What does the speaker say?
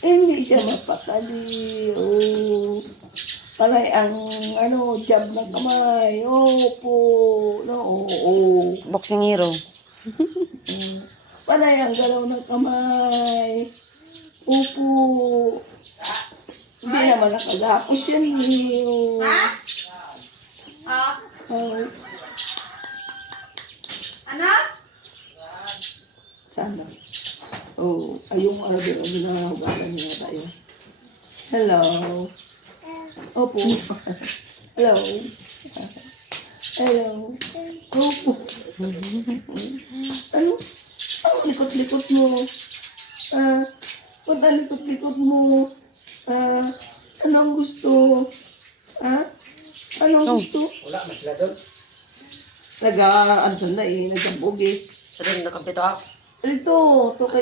Hindi siya mapakali. Oh. Palay ang jab ng kamay. Opo. No, oo. Boxing hero. Palay ang galaw ng kamay. Opo. Hindi naman nakagapos yan. Ano? Sana. Oh, ayong arabi ang ginahugalan niya tayo. Hello. Opo. Hello. Hello. Opo. Ano? Ang likot-likot mo? Ba't ang likot-likot mo? Anong gusto? Anong gusto? Wala, mas sila doon. Nag-aansan na nagambog Sa rin na kampito ako. Ito, to kay